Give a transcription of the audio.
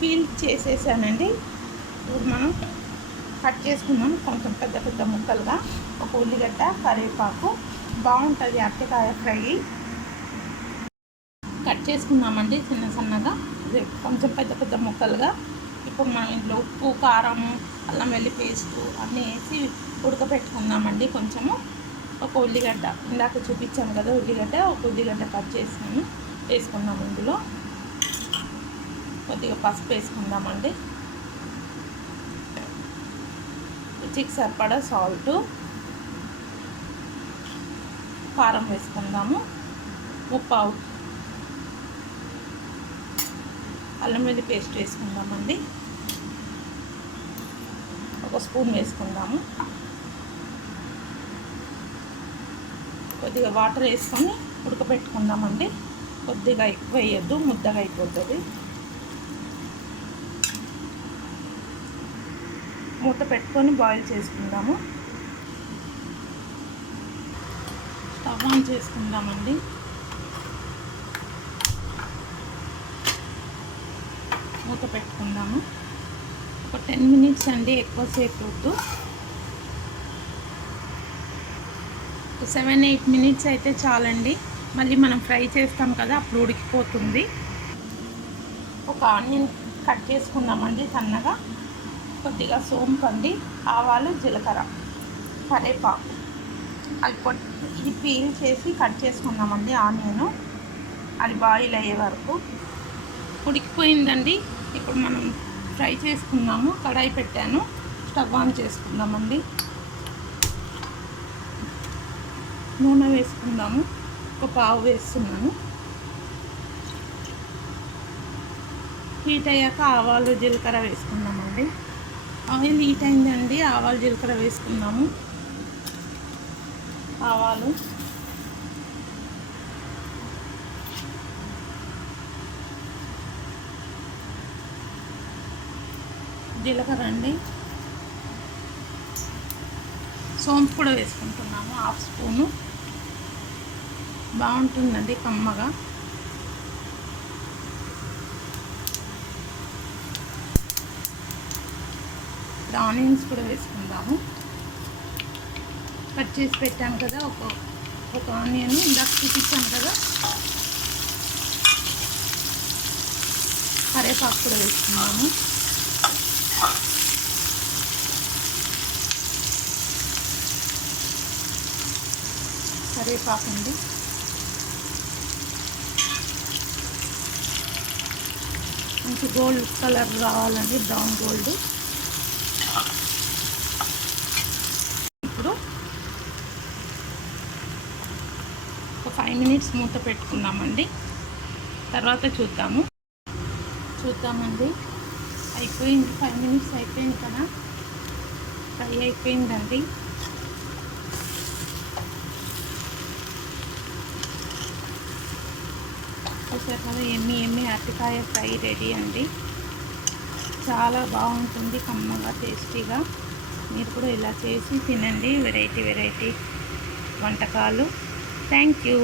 Peel చేసేసానండి. ఇప్పుడు మనం కట్ చేసుకుందాం కొంచెం పెద్ద పెద్ద ముక్కలుగా. ఒక ఉల్లిగడ్డ, కరివేపాకు, బాగుంటుంది అరటికాయ ఫ్రై. కట్ చేసుకుందామండి చిన్న సన్నగా, కొంచెం పెద్ద పెద్ద ముక్కలుగా. ఇప్పుడు మనం ఇంట్లో ఉప్పు, కారం, అల్లం వెల్లి పేస్టు అన్నీ వేసి ఉడకపెట్టుకుందామండి. కొంచెము ఒక ఉల్లిగడ్డ, ఇందాక చూపించాను కదా ఉల్లిగడ్డ, ఒక ఉల్లిగడ్డ కట్ చేసాను, వేసుకుందాం. ఇందులో కొద్దిగా పసుపు వేసుకుందామండి, రుచికి సరిపడా సాల్టు, కారం వేసుకుందాము, ఉప్పు, అల్లం వెల్లి పేస్ట్ వేసుకుందామండి, ఒక స్పూన్ వేసుకుందాము. కొద్దిగా వాటర్ వేసుకొని ఉడకపెట్టుకుందామండి. కొద్దిగా ఎక్కువ వేయద్దు, ముద్దగా అయిపోతుంది. మూత పెట్టుకొని బాయిల్ చేసుకుందాము. స్టవ్ ఆన్ చేసుకుందామండి. మూత పెట్టుకుందాము. ఒక 10 మినిట్స్ అండి, ఎక్కువసేపు వద్దు. 7-8 మినిట్స్ అయితే చాలండి. మళ్ళీ మనం ఫ్రై చేస్తాం కదా, అప్పుడు ఉడికిపోతుంది. ఒక ఆనియన్ కట్ చేసుకుందామండి సన్నగా. కొద్దిగా సోంపు అండి, ఆవాలు, జీలకర్ర, కరివేపాకు, ఇది పీల్ చేసి కట్ చేసుకుందామండి. ఆనియను అది బాయిల్ అయ్యే వరకు ఉడికిపోయిందండి. ఇప్పుడు మనం ఫ్రై చేసుకుందాము. కడాయి పెట్టాను, స్టవ్ ఆన్ చేసుకుందామండి. నూనె వేసుకుందాము. ఒక పావు వేస్తున్నాను. హీట్ అయ్యాక ఆవాలు, జీలకర్ర వేసుకుందామండి. ఆయిల్ హీట్ అయిందండి, ఆవాలు, జీలకర్ర వేసుకుందాము. ఆవాలు, జీలకర్ర అండి, సోంపు కూడా వేసుకుంటున్నాము, 1/2 స్పూను. బాగుంటుందండి కమ్మగా. ఆనియన్స్ కూడా వేసుకుందాము. కట్ చేసి పెట్టాను కదా ఒక ఆనియన్, ఇందాక చూపించాను కదా. కరివేపాకు కూడా వేసుకుందాము. కరివేపాకు అండి, మంచి గోల్డ్ కలర్ రావాలండి, బ్రౌన్ గోల్డ్. ఇప్పుడు ఒక 5 మినిట్స్ మూత పెట్టుకుందామండి. తర్వాత చూద్దామండి. అయిపోయింది, 5 మినిట్స్ అయిపోయింది కదా, ఫ్రై అయిపోయిందండి. చూసారు కదా, ఎమ్మి అరటికాయ ఫ్రై రెడీ అండి. చాలా బాగుంటుంది, కమ్మగా, టేస్టీగా. మీరు కూడా ఇలా చేసి తినండి. వెరైటీ వంటకాలు. Thank you.